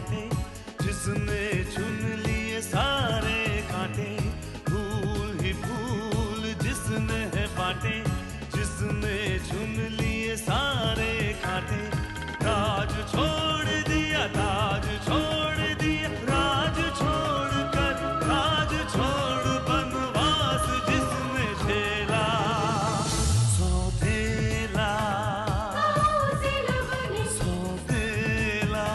बांटे, जिसने चुन लिए सारे कांटे। फूल ही फूल जिसने है बांटे, जिसने चुन लिए सारे कांटे। राज छोड़ दिया, ताज छोड़ दिया, राज छोड़ कर राज छोड़ बनवास जिसने झेला। सौतेला सौतेला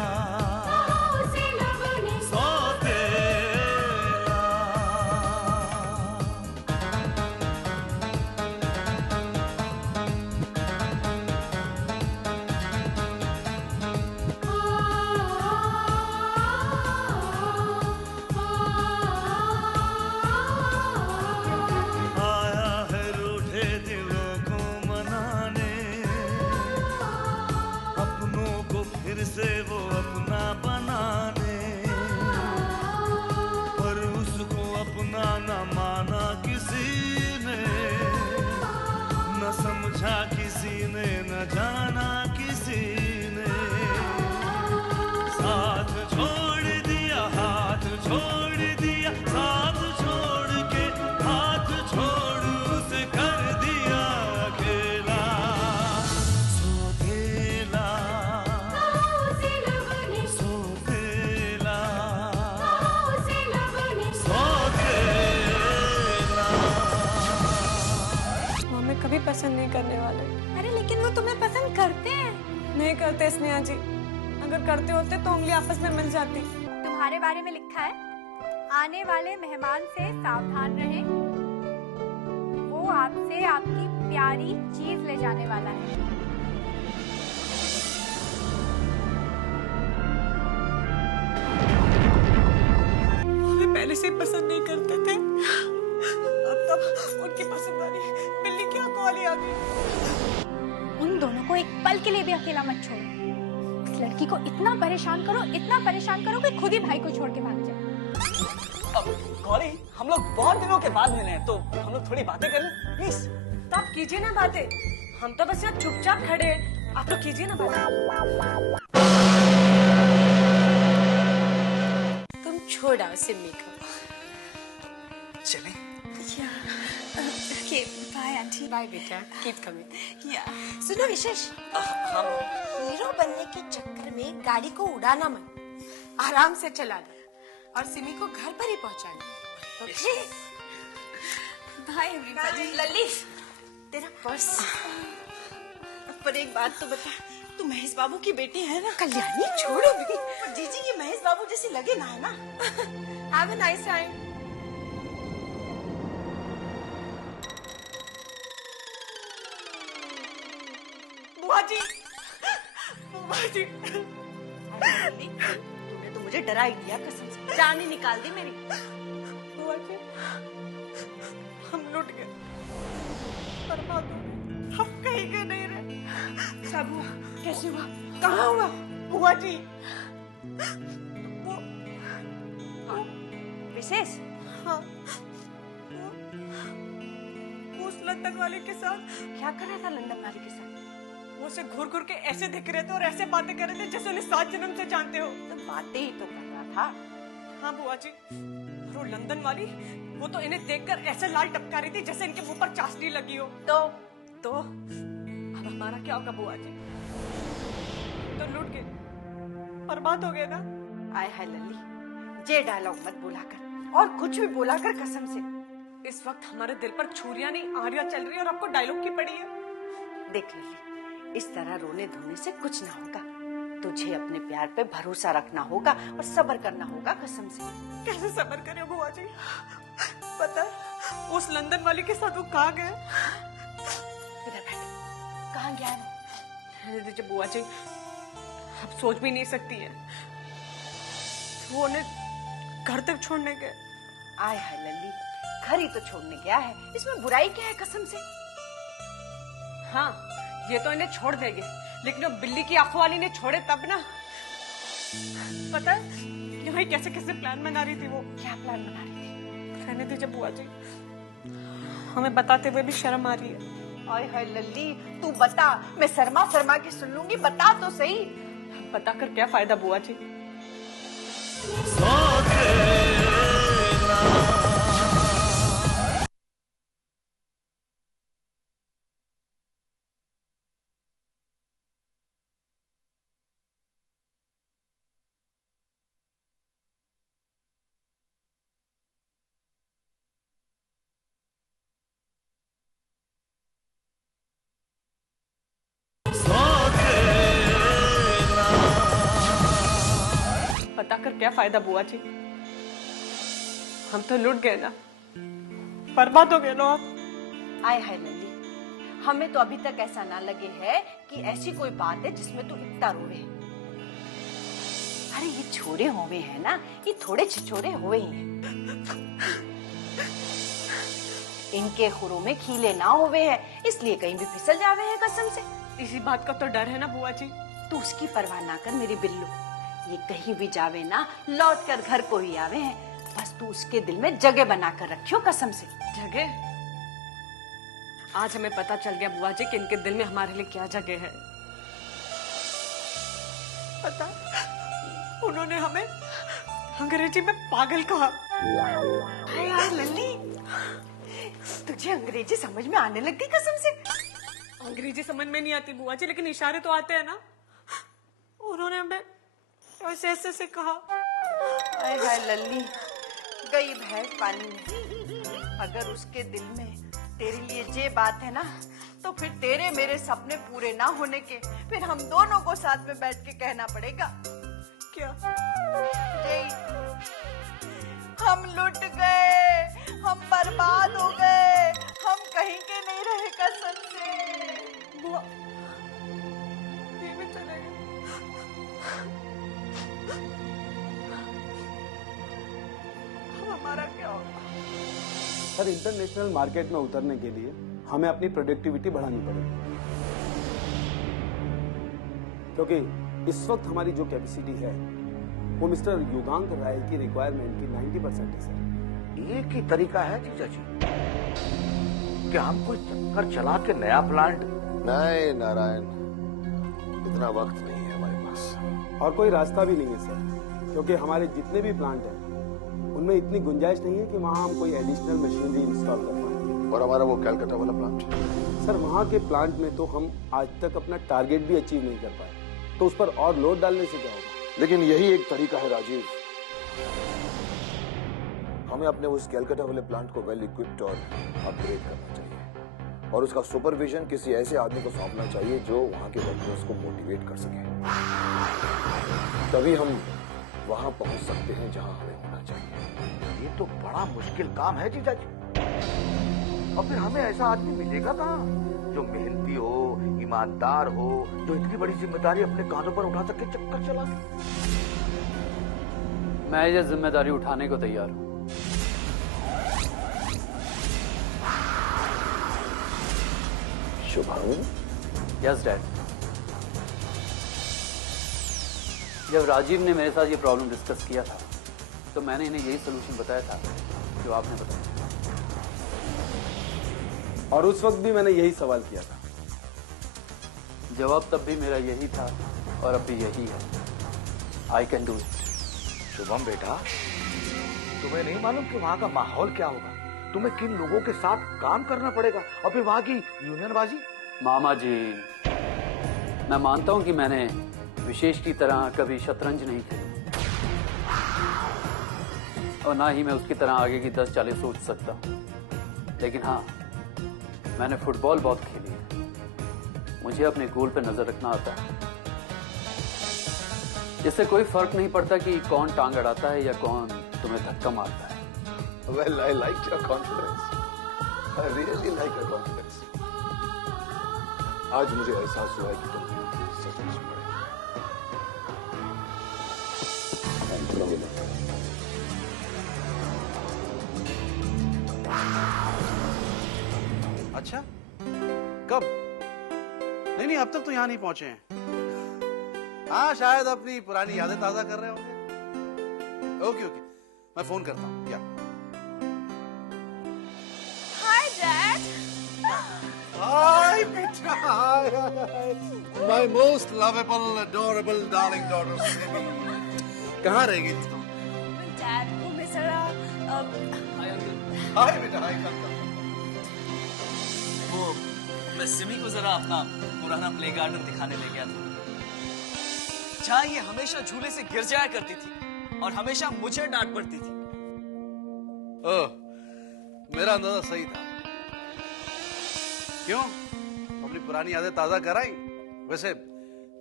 से वो अपना बनाने, पर उसको अपना न माना किसी ने, न समझा किसी ने, न जाना किसी ने। साथ छोड़ दिया, हाथ छोड़ दिया, साथ छोड़ के हाथ छोड़ उसे कर दिया अकेला। सौतेला कभी पसंद नहीं करने वाले। अरे लेकिन वो तुम्हें पसंद करते हैं। नहीं करते स्नेहा जी, अगर करते होते तो उंगली आपस में मिल जाती। तुम्हारे बारे में लिखा है, आने वाले मेहमान से सावधान रहें, वो आपसे आपकी प्यारी चीज ले जाने वाला है। हमें पहले से पसंद नहीं करते थे, अब तब उनकी पसंद वाली बिल्ली की आंखों वाली आ गई। उन दोनों को एक पल के लिए भी अकेला मत छोड़ो। इस लड़की को इतना परेशान करो, इतना परेशान करो कि खुद ही भाई को छोड़ के भाग जाए। अब गौरी, हम लोग बहुत दिनों के बाद मिले हैं, तो हम लोग थोड़ी बातें कर लें प्लीज। तो आप कीजिए ना बातें, हम तो बस यहाँ चुपचाप खड़े हैं, आप तो कीजिए ना बातें। तुम छोड़ आओ सिमी को। चलें? Okay, bye aunty. Bye बेटा, keep coming. Yeah. सुनो विशेष, हम हीरो बनने के चक्कर में गाड़ी को उड़ाना मत, आराम से चलाना और सिमी को घर पर ही पहुंचाना। ओके? Bye everybody. लल्ली, तेरा पर्स। पर एक बात तो बता, तू महेश बाबू की बेटी है ना? कल्याणी छोड़ो भी, पर जीजी ये महेश बाबू जैसी लगे ना, है ना? Have a nice time. बुआ जी, बुआ जी, तूने तो मुझे डरा ही दिया, कसम से जान ही निकाल दी मेरी। बुआ जी, हम लुट गए, बर्बाद हो गए, हम कहीं के नहीं रहे। सब हुआ, कैसे हुआ, कहाँ हुआ? बुआ जी, विशेष, हाँ, वो उस लंदन वाले के साथ। क्या कर रहा था लंदन वाले के साथ? वो उसे घूर घूर के ऐसे दिख रहे थे और ऐसे बातें कर रहे थे जैसे उन्हें 7 जन्म से जानते हो। तो बातें ही तो कर रहा था। हाँ बुआ जी, वो लंदन वाली, वो तो इन्हें देखकर ऐसे लाल टपका रही थी जैसे इनके मुंह पर चाशनी लगी हो। तो अब हमारा क्या होगा बुआ जी? तो लूट गए, बर्बाद हो गए ना। आय हाय लल्ली, जे डायलॉग मत बोला कर, और कुछ भी बोला कर कसम से। इस वक्त हमारे दिल पर छुरियां नहीं आरियां चल रही है और आपको डायलॉग की पड़ी है। देख लल्ली, इस तरह रोने धोने से कुछ ना होगा, तुझे अपने प्यार पे भरोसा रखना होगा और सब्र करना होगा कसम से। कैसे सब्र करे बुआ जी? पता है उस लंदन वाली के साथ वो कहाँ गए? इधर बैठ, कहाँ गया है वो? दीजिए बुआ जी, आप सोच भी नहीं सकती है, वो उन्हें घर तक छोड़ने गए। आय हाय लल्ली, घर ही तो छोड़ने गया है, इसमें बुराई क्या है कसम से? हाँ, ये तो इन्हें छोड़ देंगे, लेकिन वो बिल्ली की आंखों वाली ने छोड़े तब ना। पता है यहाँ कैसे कैसे प्लान बना रही थी वो। क्या प्लान बना रही थी? रहने दीजिए बुआ जी, हमें बताते हुए भी शर्म आ रही है। आय हाय लल्ली, तू बता, मैं शर्मा शर्मा के सुन लूंगी, बता तो सही। बताकर क्या फायदा बुआ जी? सौतेला। बताकर क्या फायदा बुआ जी, हम तो लुट गए ना, बर्बाद हो गए ना आप। आय हाय लल्ली, हमें तो अभी तक ऐसा ना लगे है कि ऐसी कोई बात है जिसमें तू इतना रोवे। अरे ये छोरे हुए हैं ना, ये थोड़े छिछोरे हुए ही हैं। इनके खुरों में खीले ना हुए हैं, इसलिए कहीं भी फिसल जावे हैं कसम से। इसी बात का तो डर है ना बुआ जी। तू उसकी परवाह ना कर मेरी बिल्लू, ये कहीं भी जावे ना लौट कर घर को ही आवे हैं। बस तू उसके दिल में जगह बना कर रखियो कसम से। जगह? आज हमें पता चल गया बुआ जी कि इनके दिल में हमारे लिए क्या जगह है। पता, उन्होंने हमें अंग्रेजी में पागल कहा। अरे यार लल्ली, तुझे अंग्रेजी समझ में आने लगी कसम से। अंग्रेजी समझ में नहीं आती बुआ जी, लेकिन इशारे तो आते हैं ना। उन्होंने हमें ऐसे ऐसे से कहा। हाय हाय लल्ली, गई भैंस पानी में। अगर उसके दिल में तेरे लिए ये बात है ना, तो फिर तेरे मेरे सपने पूरे ना होने के फिर हम दोनों को साथ में बैठ के कहना पड़ेगा। क्या? हम लुट गए, हम बर्बाद हो गए, हम कहीं के नहीं रहे कसम से। बुआ, ये भी चले गए। हमारा क्या होगा? सर, इंटरनेशनल मार्केट में उतरने के लिए हमें अपनी प्रोडक्टिविटी बढ़ानी पड़ेगी, क्योंकि इस वक्त हमारी जो कैपेसिटी है वो मिस्टर युगांक राय की रिक्वायरमेंट की 90% है सर। एक ही तरीका है जीजा जी कि हम कोई चक्कर चला के नया प्लांट। नहीं नारायण, इतना वक्त नहीं है हमारे पास। और कोई रास्ता भी नहीं है सर, क्योंकि हमारे जितने भी प्लांट हैं उनमें इतनी गुंजाइश नहीं है कि वहाँ हम कोई एडिशनल मशीनरी इंस्टॉल कर पाए। और हमारा वो कैलकाटा वाला प्लांट? सर, वहाँ के प्लांट में तो हम आज तक अपना टारगेट भी अचीव नहीं कर पाए, तो उस पर और लोड डालने से क्या होगा? लेकिन यही एक तरीका है राजीव, हमें अपने उस कैलकाटा वाले प्लांट को वेल इक्विप्ड और अपग्रेड करना चाहिए, और उसका सुपरविजन किसी ऐसे आदमी को सौंपना चाहिए जो वहाँ के वर्कर्स को मोटिवेट कर सके। तभी हम वहाँ पहुँच सकते हैं जहाँ हमें होना चाहिए। ये तो बड़ा मुश्किल काम है जीजा जी, और फिर हमें ऐसा आदमी मिलेगा कहाँ जो मेहनती हो, ईमानदार हो, जो इतनी बड़ी जिम्मेदारी अपने कांधों पर उठा सके चक्कर चला के। मैं ये जिम्मेदारी उठाने को तैयार हूँ। शुभम? Yes dad. जब राजीव ने मेरे साथ ये प्रॉब्लम डिस्कस किया था तो मैंने इन्हें यही सोल्यूशन बताया था जो आपने बताया, और उस वक्त भी मैंने यही सवाल किया था। जवाब तब भी मेरा यही था और अब भी यही है, I can do it. Shubham बेटा, तुम्हें नहीं मालूम कि वहाँ का माहौल क्या होगा? तुम्हें किन लोगों के साथ काम करना पड़ेगा, और फिर वहाँ की यूनियनबाजी। मामा जी, मैं मानता हूं कि मैंने विशेष की तरह कभी शतरंज नहीं खेली, और ना ही मैं उसकी तरह आगे की 10 चालें सोच सकता हूं, लेकिन हाँ, मैंने फुटबॉल बहुत खेली है। मुझे अपने गोल पे नजर रखना आता है। इससे कोई फर्क नहीं पड़ता कि कौन टांग अड़ाता है या कौन तुम्हें धक्का मारता है। Well, I liked your confidence. I really like your confidence. आज मुझे एहसास हुआ है कि तुम सचमुच बड़े हो। अच्छा, कब? नहीं, अब तक तो यहाँ नहीं पहुंचे हैं। हाँ, शायद अपनी पुरानी यादें ताजा कर रहे होंगे। ओके, मैं फोन करता हूँ। या हाय डैड। हाय बेटा, my most lovable adorable darling daughter. कहाँ रहेगी तुम? डैड, वो मैं जरा हाय बेटा, हाय कम। वो मैं सिमी को जरा अपना पुराना प्ले गार्डन दिखाने ले गया था, जहाँ ये हमेशा झूले से गिर जाया करती थी और हमेशा मुझे डांट पड़ती थी। ओह, मेरा अंदाजा सही था। क्यों, अपनी पुरानी यादें ताजा कराई? वैसे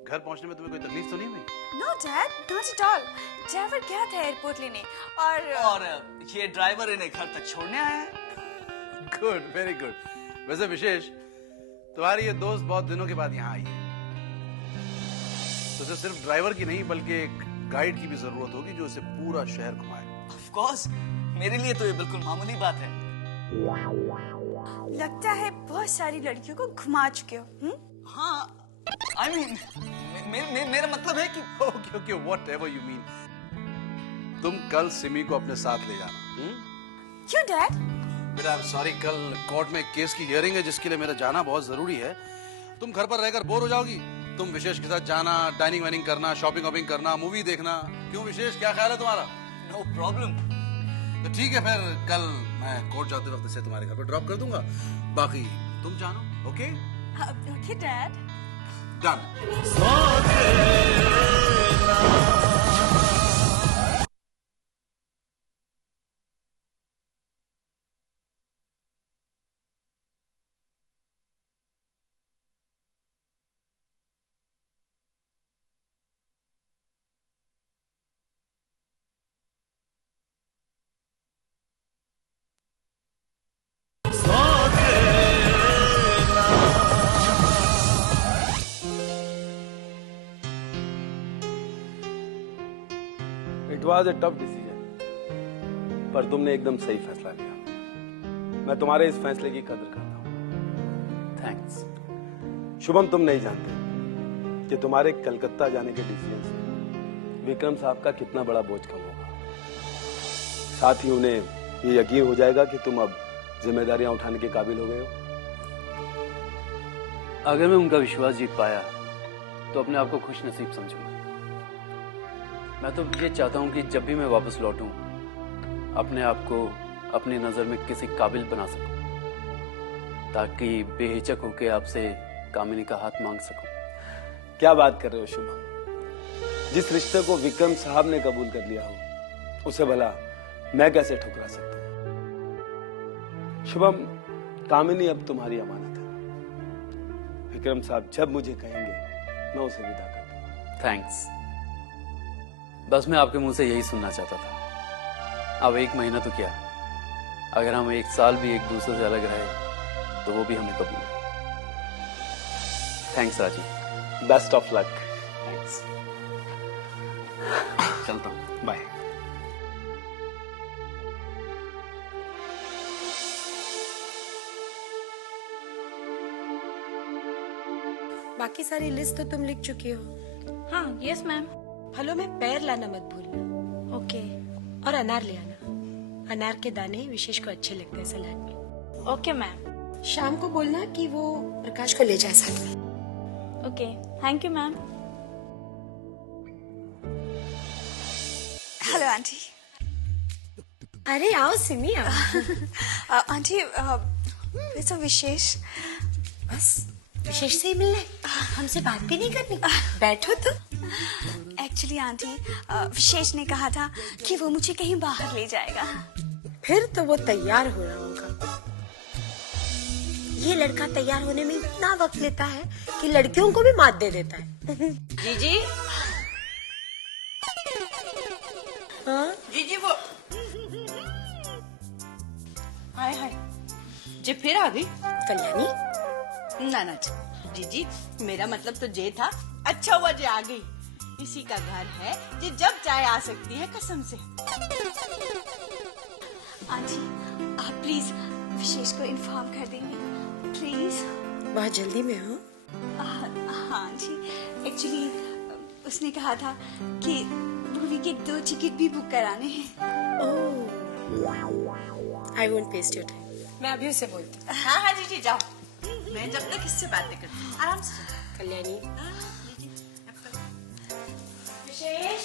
घर पहुंचने में तुम्हें कोई तकलीफ तो नहीं हुई? No dad, not at all. Driver गया था एयरपोर्ट लेने और ये ड्राइवर इन्हें घर तक छोड़ने आया है। Good, very good. वैसे विशेष, तुम्हारी ये दोस्त बहुत दिनों के बाद यहाँ आई है, तो उसे सिर्फ ड्राइवर की नहीं बल्कि एक गाइड की भी जरूरत होगी जो उसे पूरा शहर घुमाए। ऑफ कोर्स, मेरे लिए तो ये बिल्कुल मामूली बात है। लगता है बहुत सारी लड़कियों को घुमा चुके हो। हाँ, I mean, मेरा मतलब है कि ओके, whatever you mean। तुम कल सिमी को अपने साथ ले जाना। क्यों डैड? बेटा, सॉरी, कल कोर्ट में केस की हियरिंग है जिसके लिए मेरा जाना बहुत जरूरी है। तुम घर पर रहकर बोर हो जाओगी। तुम विशेष के साथ जाना, डाइनिंग वाइनिंग करना, शॉपिंग वॉपिंग करना, मूवी देखना। क्यों विशेष, क्या ख्याल है तुम्हारा? No problem. तो ठीक है, फिर कल मैं कोर्ट जाते वक्त इसे तुम्हारे घर पर ड्रॉप कर दूंगा। बाकी तुम जानो। Okay okay dad. Done. It was a tough decision, पर तुमने एकदम सही फैसला लिया। मैं तुम्हारे इस फैसले की कदर करता हूँ। थैंक्स। शुभम, तुम नहीं जानते कि तुम्हारे कलकत्ता जाने के डिसीजन से विक्रम साहब का कितना बड़ा बोझ कम होगा। साथ ही उन्हें ये यकीन हो जाएगा कि तुम अब जिम्मेदारियां उठाने के काबिल हो गए हो। अगर मैं उनका विश्वास जीत पाया तो अपने आप को खुश नसीब समझूंगा। मैं तो ये चाहता हूं कि जब भी मैं वापस लौटूं अपने आप को अपनी नजर में किसी काबिल बना सकूं, ताकि बेहिचक होकर आपसे कामिनी का हाथ मांग सकूं। क्या बात कर रहे हो शुभम? जिस रिश्ते को विक्रम साहब ने कबूल कर लिया हो उसे भला मैं कैसे ठुकरा सकता हूं? शुभम, कामिनी अब तुम्हारी अमानत है। विक्रम साहब जब मुझे कहेंगे मैं उसे विदा कर दूंगा। थैंक्स। बस मैं आपके मुंह से यही सुनना चाहता था। अब 1 महीना तो क्या, अगर हम 1 साल भी एक दूसरे से अलग रहे तो वो भी हमें कबूल है। थैंक्स राजी। Best of luck. थैंक्स। चलता हूँ, बाय। बाकी सारी लिस्ट तो तुम लिख चुकी हो। हाँ, यस मैम। फलों में पैर लाना मत भूलना। ओके। और अनार ले आना। अनार के दाने विशेष को अच्छे लगते हैं सलाद में। Okay ma'am. शाम को बोलना कि वो प्रकाश को ले जाए साथ में। Okay, thank you ma'am. Hello aunty. अरे आओ सिमी, आओ। आंटी, तो विशेष बस विशेष से ही मिलना है, हमसे बात भी नहीं करनी। बैठो तो। एक्चुअली आंटी, विशेष ने कहा था कि वो मुझे कहीं बाहर ले जाएगा। फिर तो वो तैयार हो रहा होगा। ये लड़का तैयार होने में इतना वक्त लेता है कि लड़कियों को भी मात दे देता है। जीजी, हाँ? जीजी वो हाय हाय जे फिर आ गई। कल्याणी, ना ना जीजी, मेरा मतलब तो जे था। अच्छा हुआ जे आ गई। इसी का घर है जे जब चाहे आ सकती है, कसम से। आंटी, आप प्लीज विशेष को इन्फॉर्म कर देंगे, प्लीज। बहुत जल्दी में हो। हाँ जी, एक्चुअली उसने कहा था कि मूवी के 2 टिकट भी बुक कराने हैं। I won't waste your time. मैं अभी उसे बोलती हूँ। हाँ हाँ जीजी, जाओ। मैं जब तक इससे बातें करती हूँ, आराम से। कल्याणी, विशेष,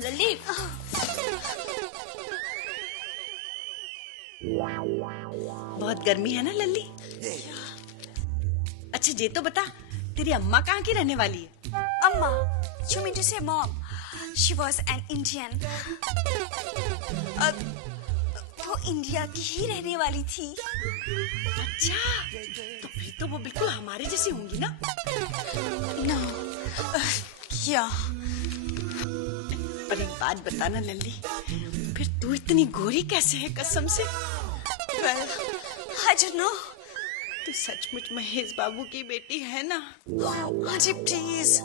लल्ली, लीव। बहुत गर्मी है ना लल्ली? अच्छा ये तो बता, तेरी अम्मा कहाँ की रहने वाली है? अम्मा, you mean to say mom? She was an Indian. वो इंडिया की ही रहने वाली थी। अच्छा, तो फिर तो वो बिल्कुल हमारे जैसी होंगी ना? No. क्या? पर एक बात बता ना लल्ली, फिर तू इतनी गोरी कैसे है कसम से? Well, I don't know. तू सचमुच महेश बाबू की बेटी है ना? हाँ जी प्लीज।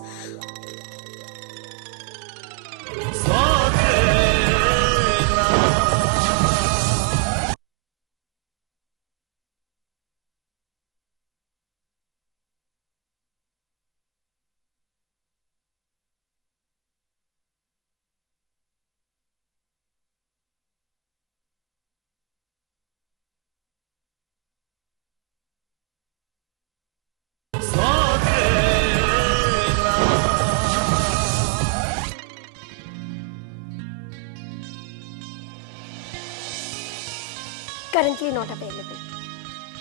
Currently not available.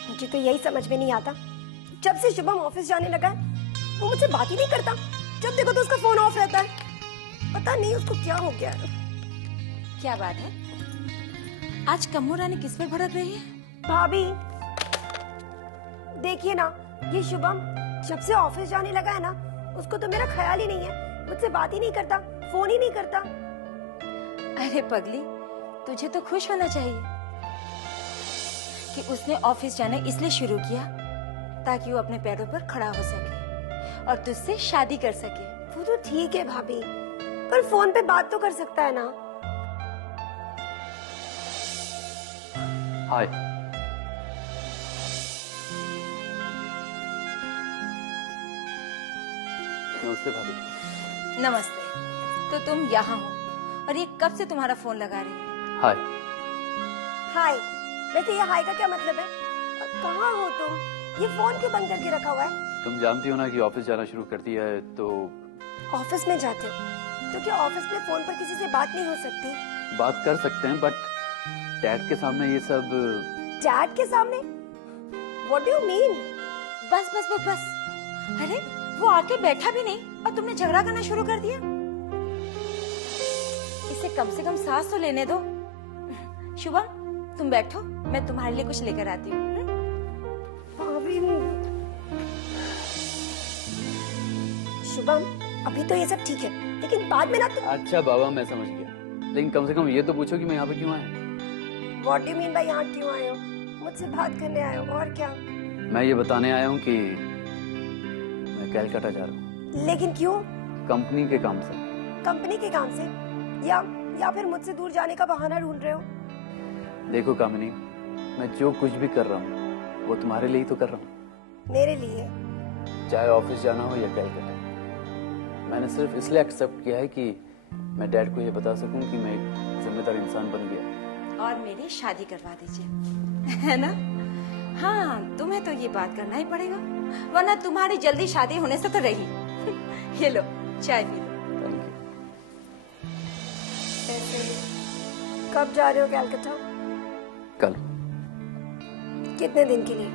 मुझे तो यही समझ में नहीं आता, जब से शुभम ऑफिस जाने लगा है वो मुझसे बात ही नहीं करता। जब देखो तो उसका फोन ऑफ रहता है। पता नहीं उसको क्या हो गया। क्या बात है, आज कम्मू रानी किस पर भड़क रही है? भाभी देखिए ना, ये शुभम जब से ऑफिस जाने लगा है ना, उसको तो मेरा ख्याल ही नहीं है। मुझसे बात ही नहीं करता, फोन ही नहीं करता। अरे पगली, तुझे तो खुश होना चाहिए कि उसने ऑफिस जाना इसलिए शुरू किया ताकि वो अपने पैरों पर खड़ा हो सके और तुझसे शादी कर सके। वो तो ठीक है भाभी, पर फोन पे बात तो कर सकता है ना। हाय। नमस्ते भाभी। नमस्ते। तो तुम यहाँ हो और ये कब से तुम्हारा फोन लगा रही है? हाय। हाय, वैसे ये हाय का क्या मतलब है? कहाँ हो तुम? ये फोन क्यों बंद करके रखा हुआ है? तुम जानती हो ना कि ऑफिस जाना शुरू कर दिया है तो। ऑफिस में जाते हो तो क्या ऑफिस में फोन पर किसी से बात नहीं हो सकती? बात कर सकते हैं, बट डैड के सामने ये सब। डैड के सामने? What do you mean? बस बस बस बस। अरे वो आके बैठा भी नहीं और तुमने झगड़ा करना शुरू कर दिया। इसे कम से कम सांस तो लेने दो। शुभम, तुम बैठो, मैं तुम्हारे लिए कुछ लेकर आती हूँ। शुभम, अभी तो ये सब ठीक है, लेकिन बाद में ना तुम। अच्छा बाबा, मैं समझ गया, लेकिन कम से कम ये तो पूछो कि मैं यहाँ पे क्यों आया। What do you mean by यहाँ क्यों आए हो? मुझसे बात करने आए हो और क्या? मैं ये बताने आया हूँ कि मैं कलकत्ता जा रहा हूँ। लेकिन क्यों? कंपनी के काम से। कंपनी के काम से? या फिर मुझसे दूर जाने का बहाना ढूंढ रहे हो? देखो कामिनी, मैं जो कुछ भी कर रहा हूँ वो तुम्हारे लिए ही तो कर रहा हूँ। मेरे लिए? चाहे ऑफिस जाना हो या कलकत्ता। मैंने सिर्फ इसलिए एक्सेप्ट किया है कि मैं डैड को ये बता सकूं कि मैं एक जिम्मेदार इंसान बन गया और मेरी शादी करवा दीजिए, है ना? हाँ, तुम्हें तो ये बात करना ही पड़ेगा, वरना तुम्हारी जल्दी शादी होने से तो रही। ये लो, चाय पी लो। कब जा रहे हो कलकत्ता? कल। कितने दिन के लिए?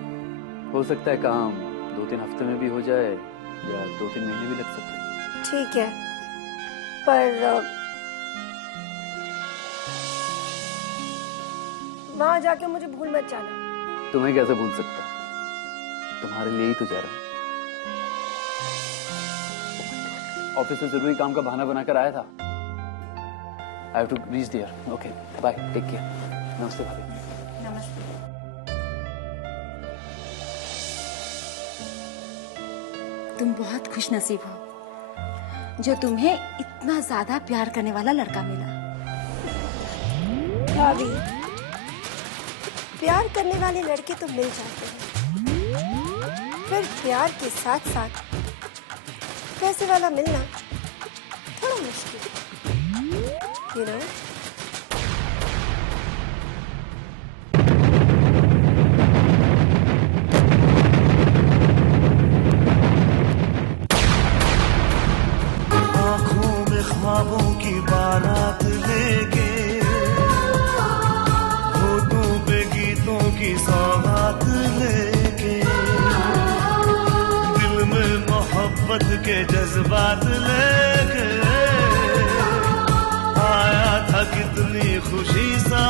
हो सकता है काम 2-3 हफ्ते में भी हो जाए या 2-3 महीने भी लग सकते हैं। ठीक है, पर वहां जाके मुझे भूल मत जाना। तुम्हें कैसे भूल सकता, तुम्हारे लिए ही तो जा रहा हूँ। ऑफिस से जरूरी काम का बहाना बनाकर आया था। I have to reach there. Okay, bye. Take care. नमस्ते भाभी। नमस्ते। तुम बहुत खुशनसीब हो जो तुम्हें इतना ज्यादा प्यार करने वाला लड़का मिला। भाभी, प्यार करने वाले लड़के तो मिल जाते हैं, फिर प्यार के साथ साथ पैसे वाला मिलना थोड़ा मुश्किल है, you know? आँखों में ख्वाबों की बारात लेके, होठों पे गीतों की सौगात लेके, दिल में मोहब्बत के जज्बात लेके आया था कितनी खुशी सा